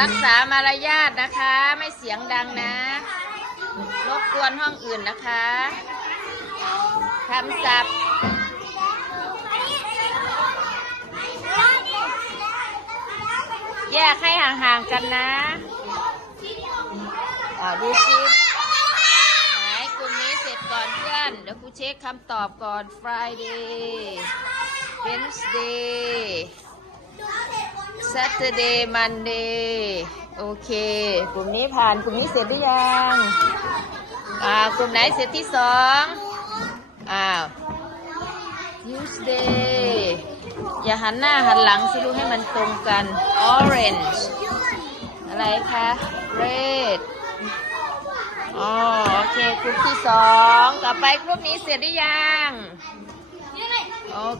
รักษามารยาทนะคะไม่เสียงดังนะรบกวนห้องอื่นนะคะคำศัพท์แยกให้ห่างๆกันนะดูสิไหนกลุ่มนี้เสร็จก่อนเพื่อนเดี๋ยวครูเช็คคำตอบก่อน Friday Wednesday Saturday Monday โอเคกลุ่มนี้ผ่านกลุ่มนี้เสร็จหรือยังกลุ่มไหนเสร็จที่2Tuesday อย่าหันหน้าหันหลังสิดูให้มันตรงกัน Orange อะไรคะ Red โอเคกลุ่มที่2ต่อไปกลุ่มนี้เสร็จหรือยัง